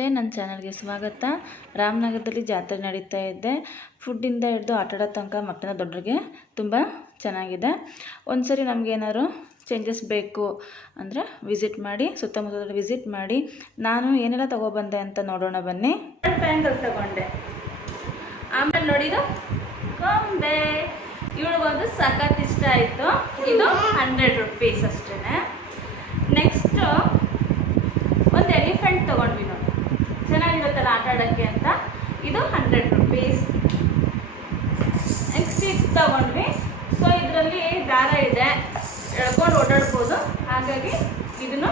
ನಮಸ್ತೆ, ನನ್ನ ಚಾನಲ್ಗೆ ಸ್ವಾಗತ. ರಾಮನಗರದಲ್ಲಿ ಜಾತ್ರೆ ನಡೀತಾ ಇದೆ. ಫುಡ್ಡಿಂದ ಹಿಡಿದು ಆಟಾಡೋ ತನಕ ಮಕ್ಕಳ ದೊಡ್ಡರಿಗೆ ತುಂಬ ಚೆನ್ನಾಗಿದೆ. ಒಂದು ಸರಿ ನಮಗೇನಾದ್ರು ಚೇಂಜಸ್ ಬೇಕು ಅಂದರೆ ವಿಸಿಟ್ ಮಾಡಿ ಸುತ್ತಮುತ್ತಲ ವಿಸಿಟ್ ಮಾಡಿ. ನಾನು ಏನೆಲ್ಲ ತೊಗೊಬಂದೆ ಅಂತ ನೋಡೋಣ ಬನ್ನಿ. ತಗೊಂಡೆ ಆಮೇಲೆ ನೋಡಿದು ಗೊಂಬೆ ಇವಳಿಗೊಂದು ಸಖತ್ ಇಷ್ಟ ಆಯಿತು. ಇದು ಹಂಡ್ರೆಡ್ ರುಪೀಸ್ ಅಷ್ಟೇ ನೆಕ್ಸ್ಟು ಒಂದು ಎಲಿಫೆಂಟ್ ತೊಗೊಂಡ್ವಿ ನೋಡಿ ಆಡೋಕ್ಕೆ ಅಂತ. ಇದು ಹಂಡ್ರೆಡ್ ರುಪೀಸ್ ನೆಕ್ಸ್ಟ್ ಇದು ತೊಗೊಂಡ್ವಿ. ಸೊ ಇದರಲ್ಲಿ ದಾರ ಇದೆ. ಎಳ್ಕೊಂಡು ಓಡಾಡ್ಬೋದು. ಹಾಗಾಗಿ ಇದನ್ನು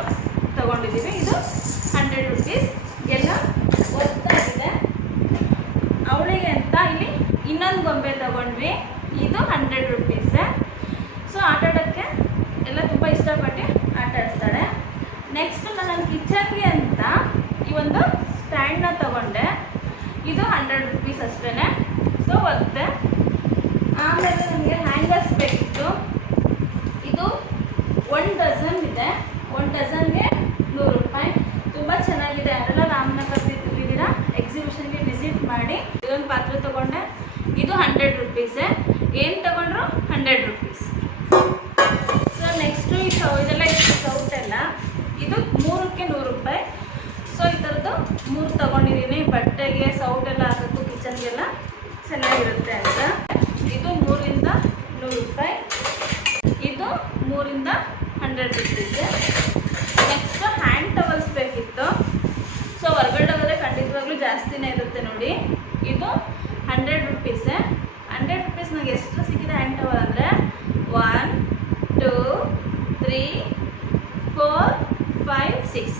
ತಗೊಂಡಿದ್ದೀವಿ. ಇದು ಹಂಡ್ರೆಡ್ ರುಪೀಸ್ ಎಲ್ಲ ಒತ್ತಾಗಿದೆ ಅವಳಿಗೆ ಅಂತ ಇಲ್ಲಿ ಇನ್ನೊಂದು ಗೊಂಬೆ ತಗೊಂಡ್ವಿ. ಇದು ಹಂಡ್ರೆಡ್ ರುಪೀಸೆ ಸೊ ಆಟ ಆಡೋಕ್ಕೆ ಎಲ್ಲ ತುಂಬ ಇಷ್ಟಪಟ್ಟು ಆಟ ಆಡ್ತಾಳೆ ನೆಕ್ಸ್ಟ್ ನಾನು ಕಿಚನ್ಗೆ ಅಂತ ಈ ಒಂದು ಸ್ಟ್ಯಾಂಡ್ನ ತಗೊಂಡೆ ಇದು ಹಂಡ್ರೆಡ್ ರುಪೀಸ್ ಅಷ್ಟೇ ಸೊ ಒತ್ತೆ ಆಮೇಲೆ ನಮಗೆ ಹ್ಯಾಂಗರ್ಸ್ ಬೇಕಿತ್ತು. ಇದು ಒನ್ ಡಜನ್ ಇದೆ. ಒನ್ ಡಜನ್ಗೆ ನೂರು ರೂಪಾಯಿ. ತುಂಬ ಚೆನ್ನಾಗಿದೆ. ಯಾರೆಲ್ಲ ರಾಮನಗರದಿದ್ದೀರಾ ಎಕ್ಸಿಬಿಷನ್ಗೆ ವಿಸಿಟ್ ಮಾಡಿ, ಇದೊಂದು ಪಾತ್ರೆ ತೊಗೊಂಡೆ. ಇದು ಹಂಡ್ರೆಡ್ ರುಪೀಸೇ ಏನು ತೊಗೊಂಡ್ರು? ಹಂಡ್ರೆಡ್ ರುಪೀಸ್ ಸೊ ನೆಕ್ಸ್ಟು ಈ ಸೌ ಇದೆಲ್ಲ ಇಷ್ಟು ಸೌಟ್ ಎಲ್ಲ ಇದು ಮೂರಕ್ಕೆ ನೂರು ರೂಪಾಯಿ ಸೊ ಈ ಥರದ್ದು ಮೂರು ತಗೊಂಡಿದ್ದೀನಿ ಬಟ್ಟೆಗೆ ಸೌಟ್ ಎಲ್ಲ ಹಾಕೋಕ್ಕೂ ಕಿಚನ್ಗೆಲ್ಲ ಚೆನ್ನಾಗಿರುತ್ತೆ ಅಂತ. ಇದು ಮೂರಿಂದ ನೂರು ರೂಪಾಯಿ. ಇದು ಮೂರಿಂದ hundred rupees next hand towels ಬೇಕಿತ್ತು. ಸೊ ಹೊರಗಡೆ ಹೋದರೆ ಖಂಡಿತವಾಗ್ಲೂ ಜಾಸ್ತಿನೇ ಇರುತ್ತೆ ನೋಡಿ. ಇದು ಹಂಡ್ರೆಡ್ ರುಪೀಸೇ ಹಂಡ್ರೆಡ್ ರುಪೀಸ್ ನನಗೆ ಎಷ್ಟು ಸಿಕ್ಕಿದೆ ಹ್ಯಾಂಡ್ ಟವಲ್ ಅಂದರೆ? One two three four five six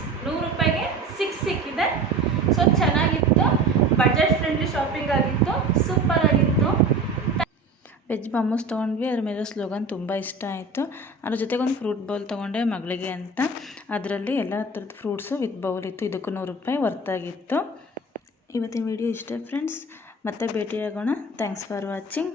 veg ಬಾಮೂಸ್ ತೊಗೊಂಡ್ವಿ, ಅದ್ರ ಮೇಲೆ ಸ್ಲೋಗನ್ ತುಂಬ ಇಷ್ಟ ಆಯಿತು. ಅದ್ರ ಜೊತೆಗೆ ಒಂದು ಫ್ರೂಟ್ ಬೌಲ್ ತೊಗೊಂಡೆ ಮಗಳಿಗೆ ಅಂತ. ಅದರಲ್ಲಿ ಎಲ್ಲ ಥರದ ಫ್ರೂಟ್ಸು ವಿತ್ ಬೌಲ್ ಇತ್ತು, ಇದಕ್ಕೂ ನೂರು ರೂಪಾಯಿ ವರ್ತಾಗಿತ್ತು. ಇವತ್ತಿನ ವಿಡಿಯೋ ಇಷ್ಟೇ ಫ್ರೆಂಡ್ಸ್ ಮತ್ತೆ ಭೇಟಿಯಾಗೋಣ. Thanks for watching